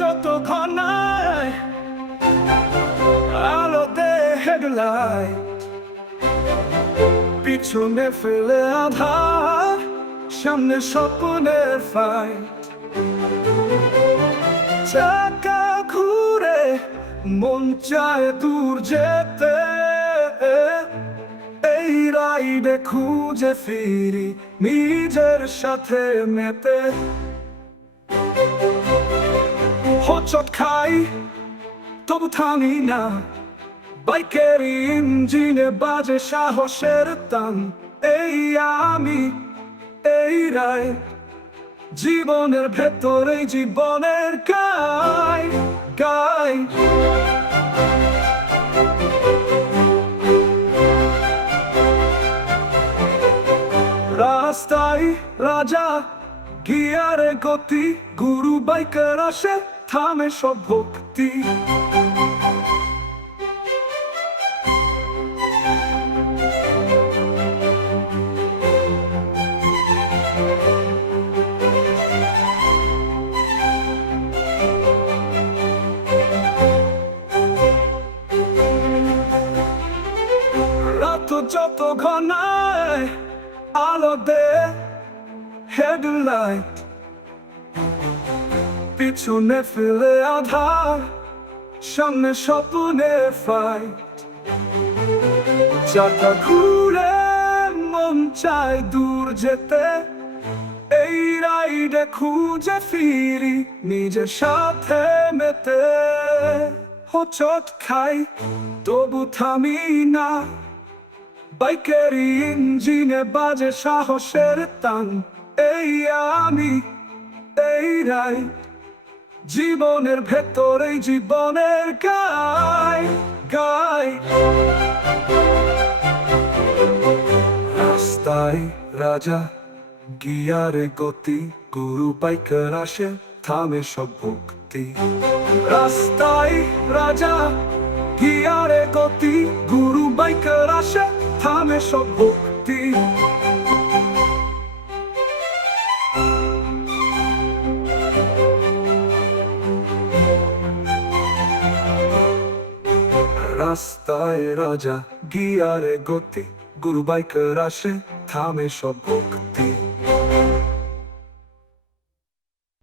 যত ঘনায় আলো দে হেডলাইট, পিছনে ফেলে আধার, সামনে স্বপ্নের ফাই চাকা ঘুরে মন চায় দূর যেতে, এই রাইডে খুঁজে ফিরি নিজের সাথে মেতে। হচট খাই তবু থামি না। বাইকের ইঞ্জিনে বাজে সাহসের টান। এই আমি, এই রায়, জীবনের ভেতরে জীবনের গাই গাই। রাস্তায় রাজা, গিয়ারে গতি, গুরু বাইকার আসে। থামে সব ভক্তি। যত ঘনায় আলো দে হেডলাইট পিছনে ফেলে আধার, সামনে স্বপ্নের ফাইট চাকা ঘুরে মন চায় দূর যেতে, এই রাইডে খুঁজে ফিরি নিজের সাথে মেতে। হচট খাই, তবু থামি না। বাইকের ইঞ্জিনে বাজে সাহসের টান, এই আমি, এই রাই জীবনের ভেতরে জীবনের গাই গাই রাস্তায় রাজা, গিয়ারে গতি, গুরু বাইকার আসে, থামে সব ভক্তি। রাস্তায় রাজা, গিয়ারে গতি, গুরু বাইকার আসে, থামে সব ভক্তি। রাস্তায় রাজা গিয়ারে গতি গুরু বাইকার আসে থামে সব ভক্তি।